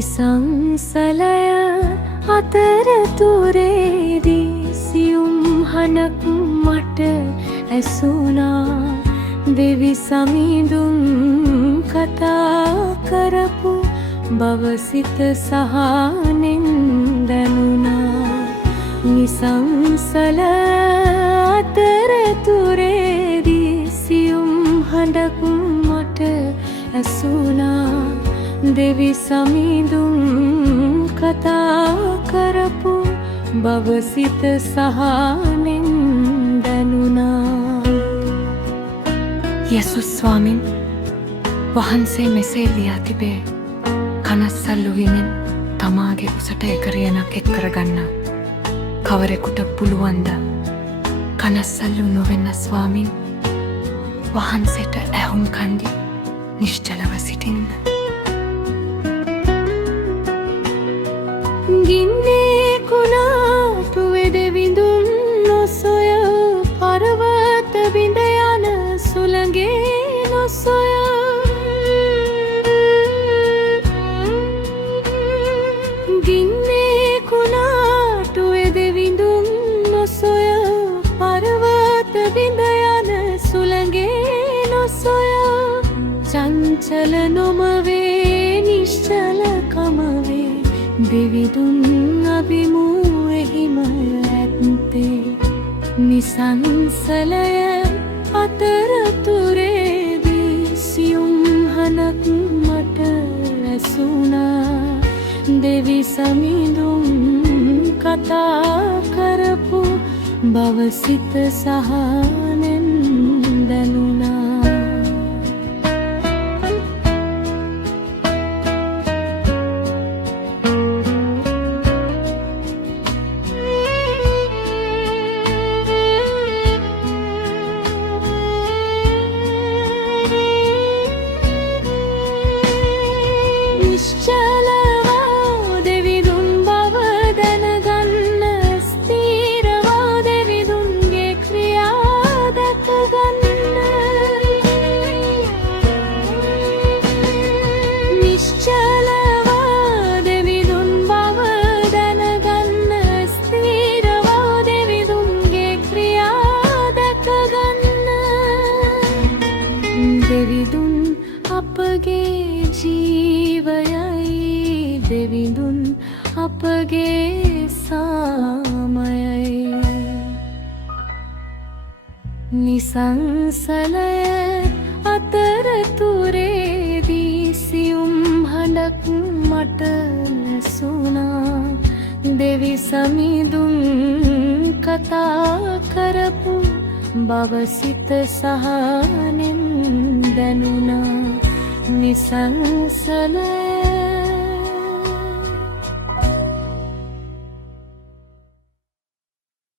නිසංසලය අතරතුරේදී සියුම් හඬක් මට ඇසුණා. දෙවි සමිඳුන් කතා කරපු බව සිත සහනෙන් දැනුණා. නිසංසල අතරතුරේදී සියුම් හඬක් මට ඇසුණා. දෙවි සමිඳුන් කතා කරපු බව සිත සහනෙන් දැනුණා. යේසුස් ස්වාමින් වහන්සේ මෙසේ ලියා තිබේ. කනස්සල්ලු හිමින් තමාගේ උසට එකරියනක් එක් කරගන්න කවරෙකුට පුළුවන්ද කනස්සල්ලු නොවෙන්න ස්වාමින් වහන්සේට ඇහුම් කන්දී නිශ්චලව සිටින්න. ගින්නේ කුණාටුවේ දෙවිඳුන් නොසොය පර්වත බිඳ යන සුළඟේ නොසොය ගින්නේ කුණාටුවේ දෙවිඳුන් නොසොය පර්වත බිඳ යන සුළඟේ නොසොය චංචල නොමවේ නිශ්චලකමවේ දෙවිඳුන් අභිමුවෙහිම ඇත්තේ. නිසංසලය අතරතුරේදී සියුම් හඬක් මට ඇසුණා. දෙවි සමිඳුන් කතා කරපු බව සිත සහනෙන් දැනුණා. දෙවිඳුන් අපගේ ජීවයයි දෙවිඳුන් අපගේ සාමයයි. නිසංසලය අතරතුරේදී සියුම් හඬක් මට ඇසුණා. දෙවි සමිඳුන් කතා කරපු බව සිත සහනෙන් දැනුණා. නිසංසලය